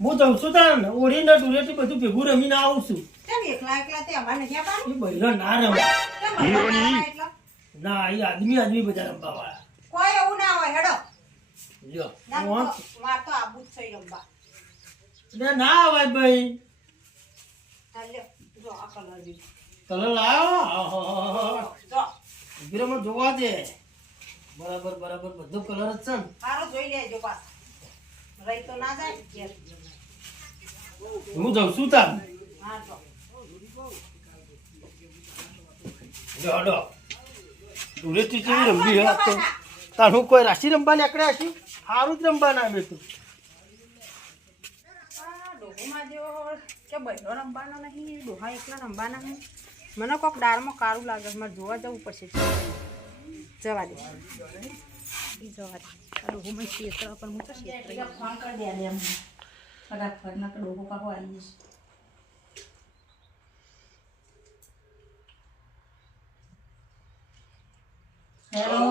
હું જઉં છું તાન ઓળીને ડુરેટી બધું ભેગું રમીને આવું છું. કેમ એકલા તે અમારે નથી આવવાનું? એ બૈરો ના રમે. કેમ બધા એટલા? ના એ આદમી બધા રમવા વાળા. કોઈ એવું ના હોય હેડો. લ્યો ના હું માર તો આબુ જ છે રમવા. ના અવાજ ભાઈ ચાલ્યો જો આ કલર બી કલર લાવ્યો જો વિરામાં જોવા દે. બરાબર બધો કલર જ છે ને. હારો જોઈ લેજો પાસ રહી તો ના જાય ઘેર. હું જઉં છું તાન. હા જો લ્યો ડુરેટી જેવી રમવી હે તો તાર હું કોઈ રાશિ રમવા નીકળ્યા છે સારું જ રમવા ના આવે તું. ડોહામાં જેવો કે બહેનો રમવાનો નહીં ડોહા એકલા રમવાના નહીં મને કોઈક દાળમાં કાળું લાગે મારે જોવા જવું પડશે જવા દે જવા દે ડોહોમાં શેતર પણ હું તો શેતર ફોન કરી દે એમ ફટાફટ ના ડોહો પાકો આવી જશે. હેલો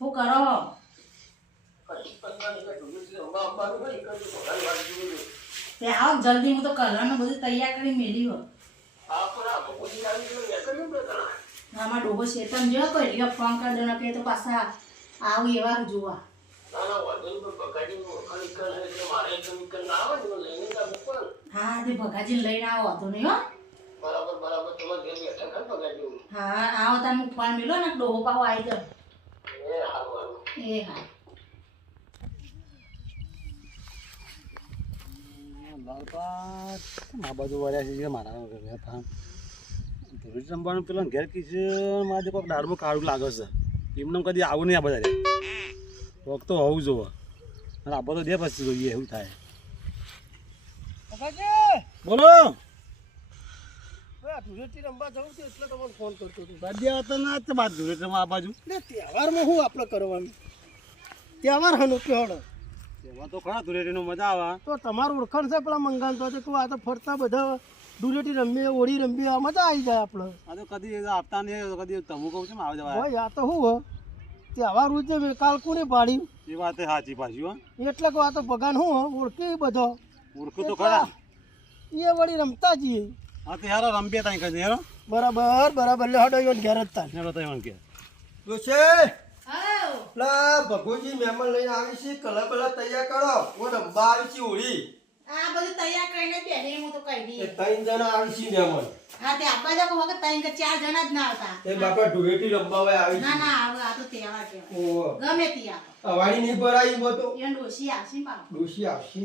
શું કરો? તે આવો જલ્દી હું તો કલરનું બધું તૈયાર કરી મેલી હો. આમાં ડોબો શેતન જો કોઈ એટલે ફોન કરી દો ને કે તો પાછા આવું એવા જોવા. હા તે ભગાજી લઈને આવો હતો નહીં હો. હા આવો તમે હું ફોન મેલો ને ડોહો પાહો આવી જાવ. એ હા આ બાજુ વળ્યા છે મારા ધૂળ રમવાનું પેલો ઘેર કીધું મારે કોઈક દાળમાં કાળું લાગે છે એમને કદી આવું નહીં આ બધા વખત તો હોવું જોવે અને આપણે તો દે પછી જોઈએ એવું થાય. બોલો ધૂળેટી રમવા જવું છે એટલે તમને ફોન કરતો હતો. બાજ્યા હતા ના તે બાદ ધૂળ રમવા આ બાજુ તહેવારમાં શું આપણે કરવાનું તહેવાર હનો કેવડો એમાં તો ખરા ધૂળેટીનો મજા આવે. તો તમારું ઓળખાણ છે પેલા મંગાન તો તું આ તો ફરતા બધા ધૂળેટી રમીએ હોળી રમીએ આ મજા આવી જાય આપણે. આ તો કદી આપતા નહીં કદી તમું કહું છું આવે જવા ભાઈ આ તો શું હોય તહેવાર ઉજવે કાલ કોને પાડી એ વાત સાચી પાછી હો એટલે કે આ તો ભગવાન શું ઓળખી બધો ઓળખું તો ખરા એ વળી રમતા જઈએ. હા તો યારો રમીએ ત્યાં કહી યારો બરાબર લે હડો ઈવન ઘેર જ તા યારો તો એમ કે ભગુજી મહેમાન લઈને આવી છે કલર કલર તૈયાર કરો હું રમવા આવી છે હોળી. આ બધું તૈયાર કરીને બેઠી હું તો કહી દઈ. 3 જણા આવી છે મહેમાન. હા તે આપવા જાવ વખત 3 કે 4 જણા જ ના આવતા. એ બાપા ધૂળેટી રમવા આવી છે. ના આવે આ તો તહેવાર કહેવાય. ઓહો ગમે ત્યાં અવાડી નહીં ભરાઈ બતો એ ડોશી આવશે ને બાપ. ડોશી આવશે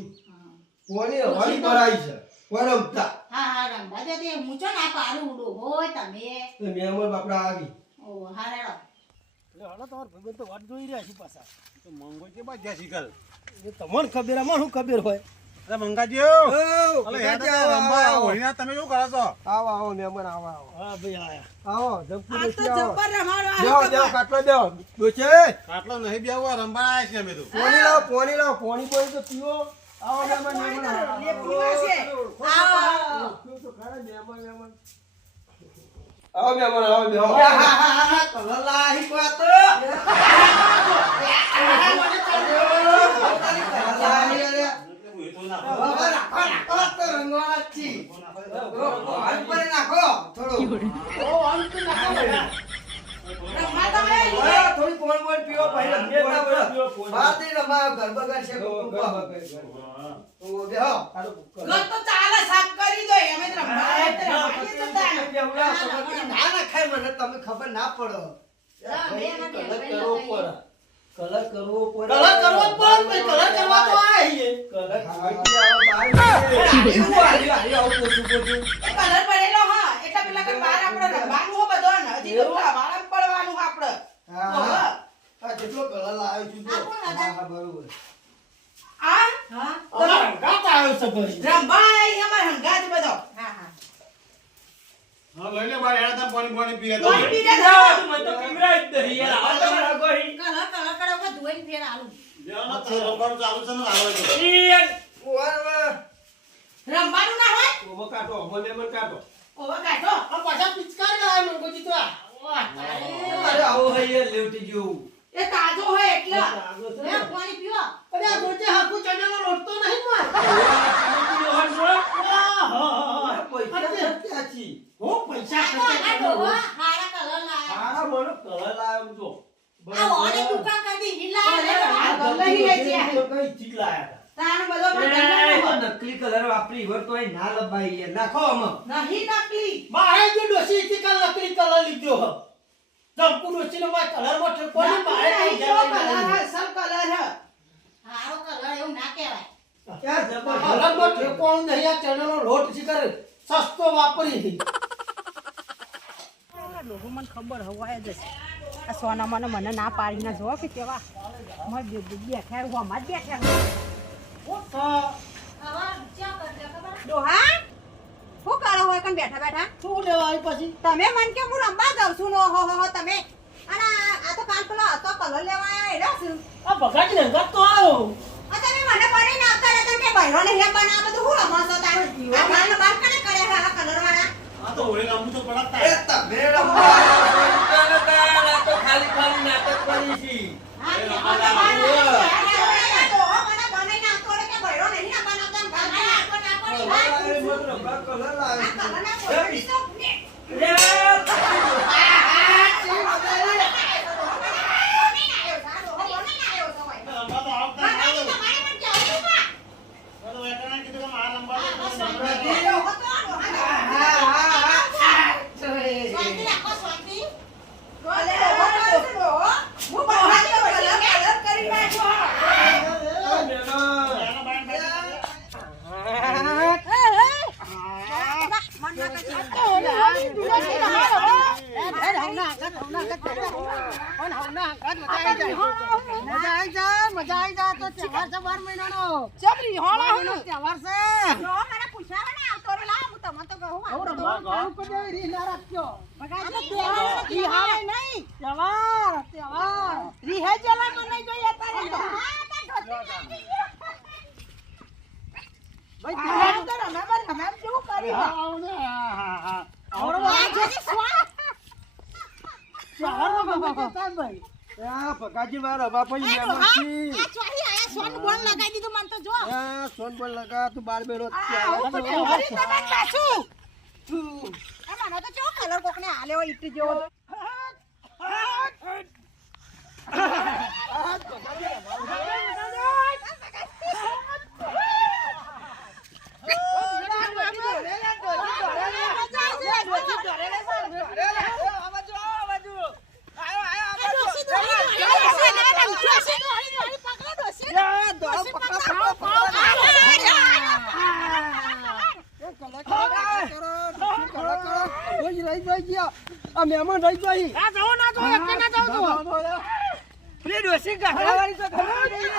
કોની અવાડી ભરાઈ છે કોણ રમતા હા રમવા દે તે હું છો ના પારું ઉડો હોય તમે. એ મહેમાન બાપડા આવી ઓ હા રેડો એટલે હળો તમાર ભાઈબંધ તો વાત જોઈ રહ્યા છે પાછા. તો મંગો કે બાદ ગયા શીખર એ તમને ખબર આમાં શું ખબર હોય. અરે મંગાજી તમે શું કરો છો? આવો મહેમાન આવો હા ભાઈ આવો જમપુર આ તો જબર રમાડવા દેવો કાટલો દેવો ડોચે કાટલો નહીં બેવા રંબા આવ્યા છે અમે તો પોણી લાવો પોણી તો પીવો. આવો મહેમાન લે પીવા છે આવો તો ખરા મહેમાન આવો બેહો કલર લાહી કોત થોડી પોણ પીવો ઘર તો ચાલે સાફ કરી દો અમે તો રમવા તમે ખબર ના પડો કલર કરવો પડે કલર કરવા તો આવીએ કલર પડેલો હા એટલે પેલા કે બાર આપણે રમવાનું હો બધો ને હજી તો વાળા પડવાનું આપણે હા જેટલો કલર લાવ્યો છું હા બરોબર આ હા ગાત આવ્યો છે ભાઈ રંભાઈ અમાર હંગાજ બધો હા હા લઈ લે બાર એડા તમ પાણી પીએ તો પાણી પી લે જાવ મને તો પીવરાઈ જ દે યાર આ તમારા ગોહી કલર કરાવ કે ધોઈને ફેર આલું જેના તો રંબાનું ચાલુ છે ને આવે તો ઈ ઓવા રમવાનું ના હોય ઓવો કાટો મને મન કાટો ઓવા કાઢો આ પાછા પિચકાર લાવે મંગોજી તો અરે આવો હૈયે લેવટી ગયો એ તાજો હોય એટલે તાજો છે. લે પાણી પીવો અરે આ ગોચે હાકુ ચણાનો લોટ તો નહીં માર કઈ ચીજ લાયા તાણ બધો હતા. બગાડવાનો. નકલી કલર વાપરી હોય તોય ના લબાઈ યાર. નાખો આમાં. નહીં નકલી. મારે જો ડોશી થી કાલ નકલી કલર લીધો હ. જમકુ ડોશી નો મારે કલર માં ઠેકો નહીં, મારે કઈ નહીં, જવાય કલર નહીં. હે, સબ કલર હે. હારો કલર એવું ના કહેવાય. ક્યાં જબર કલર માં ઠેકો નહીં. આ ચણાનો લોટ છે કરે સસ્તો વાપરી. ડોહો મને ખબર હવાય જ છે. આ સોનામાં મને ના પાડીને જો કે કેવા બેઠા હોમાં જ બેઠા. હવે ચા કરજે ખબર? ડોહા શું કરો હોય કણ બેઠા બેઠા? શું લેવા આવી પછી? તમે મન કે હું રમવા જાઉં છું નો હો તમે. અને આ તો કાલ પેલો હતો કલર લેવા આવ્યા એડા છું. આ ભગાજી રંગત તો આવ્યો. આ તમે મને બનાવીને આવતા રહેતા કે બહેરો નહીં એમ બના બધું હું રમો છો તારે? આ ગાલ બાર કને કરે છે આ કલર વાળા? આ તો હોળી રમવું તો પડતા એ તમે રમવા તો ખાલી ખાલી નાટક કરી છી. હા, કે ડોહો મને બનાવીને આવતો રહે કે બહેરો નહીં એમ બનાવતા એમ ગાલ બાર આપો ના પડી. આ કલર ના કોઈ તો ને. ભગાજી મારા બાપા સોન બોલ લગા તું બાર બેડો કલર કોકને હાલે હોય ઈટ જેવો. મહેમાન રહી ગઈ. પેલી ડોસી ગાળાવાળી તો ખબર નહીં.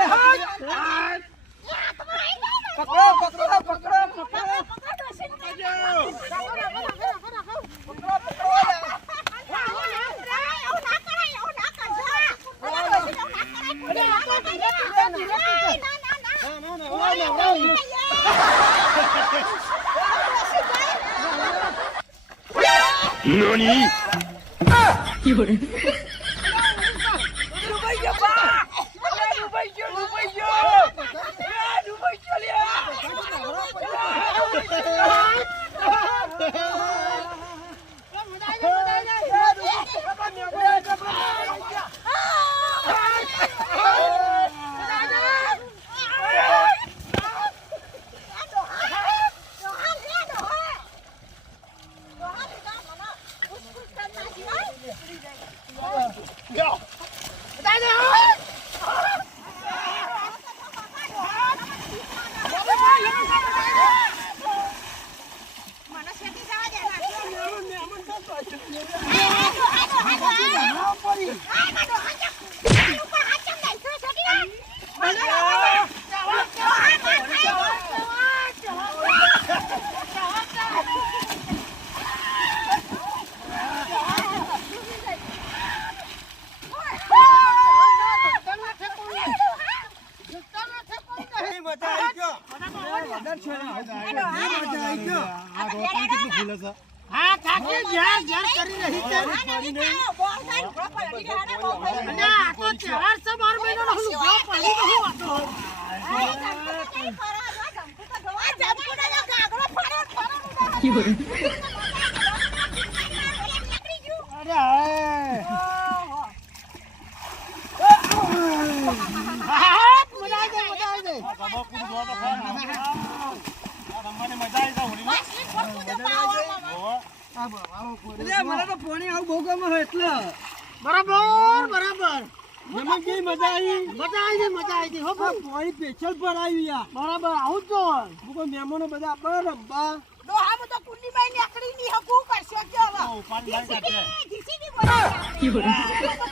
હા કાકી ઘેર ઘેર કરી રહી છે. અને આ તો તહેવાર છે 12 મહિનાનો હું ગો પડી ગયો હતો. અરે પૂરું જોવા તો ખરા. આ રમવાની મજા આવી જાય હોળીમાં. હોવે. મને તો પાણી આવું બહુ ગમે છે એટલે બરાબર એમાં કેવી મજા આવી હો ભાઈ પાણી પેચલ પર આવ્યું યાર બરાબર આવું તો હું કોઈ મહેમાનો બધા આપણે રમવા ડોહામાં તો કુંડીમાં નીકળી ની હકું કરશો કે હવે તો ઉપાડી લાવી કાઢે. ઘીસીની બોલાવી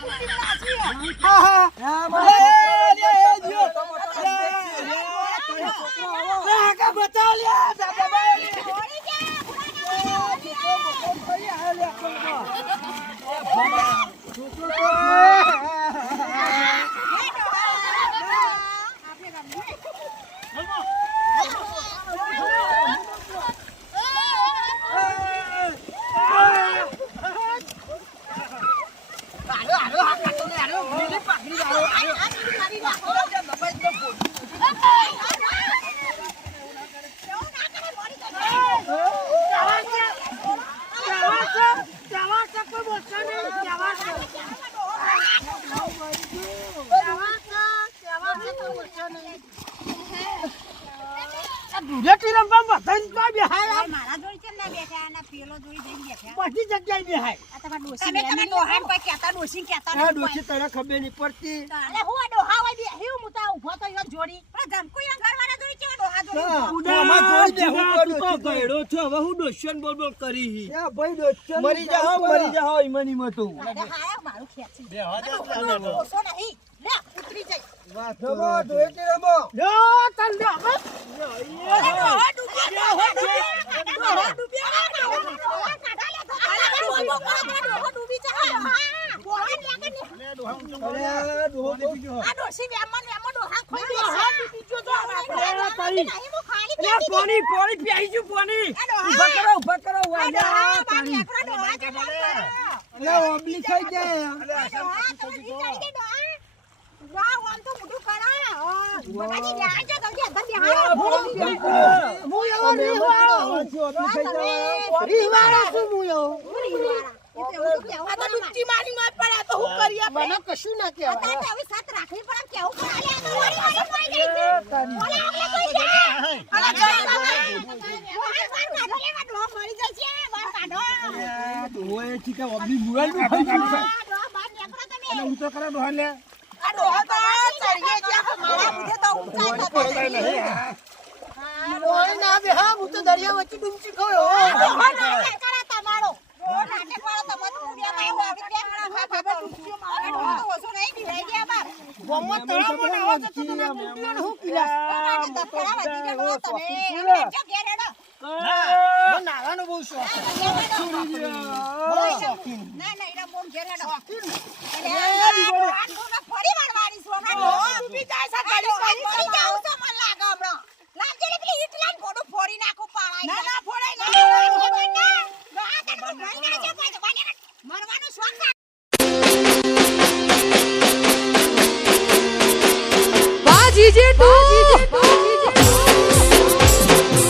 મારા જોડી કેમ ના બેઠા અને પેલો જોડી જઈને બેઠા બધી જગ્યાએ બેહાય આ તમારા ડોસી તમે ડોહાન કોઈ કહેતા ડોસી કહેતા આ ડોશી તને ખબર નહીં પડતી અરે હું આ ડોહા હોય બે હું મુતા ઊભો તો યો જોડી પણ ધમકુઈ અંગારવાળા જોડી કેવા ડોહા જોડી આમાં જોઈ બેહું પડ્યો છે હવે હું ડોશીને બોલ કરી મરી જાઓ ઈમની મતું અરે હાય મારું ખેંચી બે હાથ ડોસો નહીં લે ઉતરી જાય રમો ધોઈતી રમો લ્યો તન લ્યો અરે ડોહા ડૂબ્યા ડોહા ડૂબ્યા ડોહા કાઢા લે ડોહા ડૂબી જાય ડોહા લાગે ને અરે ડોહો આ ડોસી વેમન ડોહા ખોઈ ડોહા ડૂબી ગયો તો તારી. નહીં હું ખાલી અરે પાણી પીઈ ગયું પાણી ઉભા કરો આ ડોહા બાની એકરા ડોહા કે અરે ઓબલી થઈ જાય ડોહા તમે ઈ કરી દે ડોહા વાહ વામ તો મોટું કરા બટાજી લ્યા જો જલ્દી અંદર બેહા હું એવો રીવાળો છું હું એવો આ તો ડૂબતી મારી માં પડ્યા તો હું કરી આપણે મને કશું ના કહેવાય અત્યારે હવે સાથ રાખવી પડે કેવું પડે આલે તો વાળી કોઈ ગઈ છે ઓલા આગળ કોઈ છે અલા ડો મરી જશે વાર કાઢો ઓય ચીકા ઓબલી મુરાલ નું થઈ ગયું છે ડો બાર નીકળો તમે અને હું તો કરે ડોહા લે આ ડોહા તો ચડીએ જ્યાં મારા મુજે તો ઊંચા તો ઓય ના બે હા હું તો દરિયા વચ્ચે ડૂબચી ગયો ડોહા નાટક કરે તમારો ડોહા નાટક વાળો તમે દુનિયામાં આવી બે હા બાબા ડૂબજો મારો ડોહા તો ઓછો નહીં બિલાઈ ગયા બાર ગોમત તળો પણ આવો તો તને ડૂબવાનું હું કિલા તો ફેરા વધી ગયા ડોહા તમે જો ઘેરેડો મને નાવાનો બહુ શોખ ના ના એના બોમ ઘેરેડો